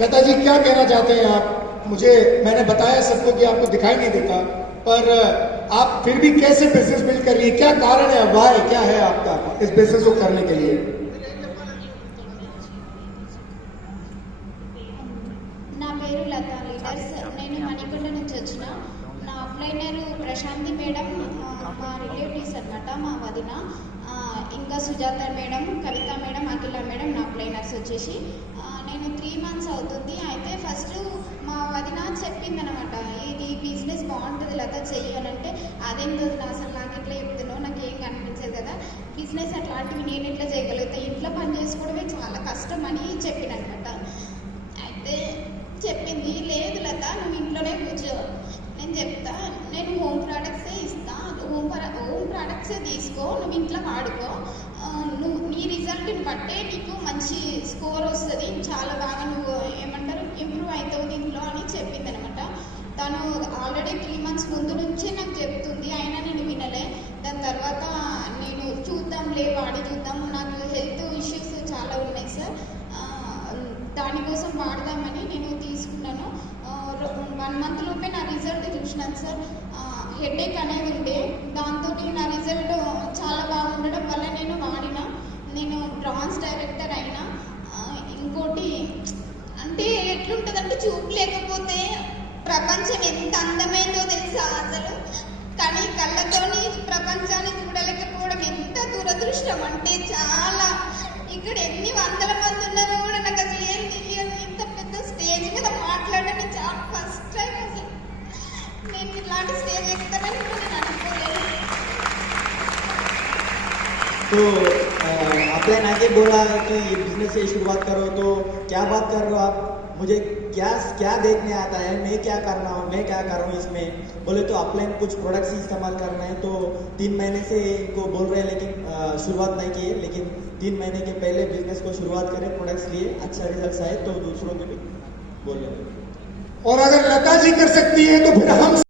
लता जी क्या कहना चाहते हैं आप? मुझे मैंने बताया सबको कि आपको दिखाई नहीं देता, पर आप फिर भी कैसे बिजनेस बिल्ड कर लिए? क्या कारण है, वाय क्या है आपका इस बिजनेस को करने के लिए? నా పేరు లతా లీడర్స్. నేను మణికొండ నుంచి వచ్చిన. నా అప్లైనర్ ప్రశాంతి మేడం మా రిలేటివ్స్ అన్నమాట, మా వదిన. ఇంకా సుజాత మేడం, కవిత మేడం, అఖిల మేడం నా అప్లైనర్స్ వచ్చేసి. నేను 3 months అవుతుంది. అయితే ఫస్ట్ మా వదిన చెప్పింది అనమాట, ఇది బిజినెస్ బాగుంటుంది లత చెయ్యాలంటే. అదేం వదిన అసలు నాకు ఎట్లా చెప్తున్నావు, నాకు ఏం కనిపించదు కదా, బిజినెస్ అట్లాంటివి నేను ఎట్లా చేయగలుగుతా, ఇంట్లో పని చేసుకోవడమే చాలా కష్టం అని చెప్పిననమాట. అయితే చెప్పింది, లేదు లత నువ్వు ఇంట్లోనే కూర్చో, నేను చెప్తా, నేను హోమ్ ప్రోడక్ట్సే ఇస్తా, హోమ్ ప్రోడక్ట్సే తీసుకో, నువ్వు ఇంట్లో వాడుకో, నువ్వు నీ రిజల్ట్ని బట్టే నీకు మంచి స్కోర్ వస్తుంది, చాలా బాగా నువ్వు ఏమంటారు ఇంప్రూవ్ అవుతావు దీంట్లో అని చెప్పింది అనమాట. తను ఆల్రెడీ 3 months ముందు నుంచే నాకు చెప్తుంది, అయినా నేను వినలే. దాని తర్వాత నేను చూద్దాంలే, వాడి చూద్దాం, నాకు హెల్త్ ఇష్యూస్ చాలా ఉన్నాయి సార్, దానికోసం వాడదామని నేను తీసుకున్నాను. 1 month లోపే నా రిజల్ట్ చూసినాను సార్. హెడేక్ అనేది ఉండే, దాంతో నా రిజల్ట్ చాలా బాగుండడం వల్ల నేను వాడిన. నేను బ్రాంచ్ డైరెక్టర్ అయినా. ఇంకోటి అంటే ఎట్లుంటుందంటే, చూపు లేకపోతే ప్రపంచం ఎంత అందమైందో తెలుసా అసలు, కానీ కళ్ళతోని ప్రపంచాన్ని చూడలేకపోవడం ఎంత దురదృష్టం అంటే చాలా. ఇక్కడ ఎన్ని వందల మంది ఉన్నారో కూడా నాకు అసలు ఏం తెలియదు. ఇంత పెద్ద స్టేజ్ మీద మాట్లాడడం చాలా ఫస్ట్ టైం అసలు. నేను ఇలాంటి స్టేజ్ ఎక్కుతానని కూడా నేను అనుకోలేదు. तो आपने आगे बोला कि ये बिजनेस से शुरुआत करो, तो क्या बात कर रहे हो आप? मुझे क्या क्या देखने आता है, मैं क्या करना हूँ, मैं क्या कर रहा हूँ इसमें? बोले तो अपलाइन कुछ प्रोडक्ट्स ही इस्तेमाल करना है, तो 3 महीने से इनको बोल रहे हैं, लेकिन शुरुआत नहीं की है, लेकिन 3 महीने के पहले बिजनेस को शुरुआत करें, प्रोडक्ट्स लिए अच्छा रिजल्ट आए तो दूसरों को भी बोल रहे हैं। और अगर लता जी कर सकती है तो फिर हम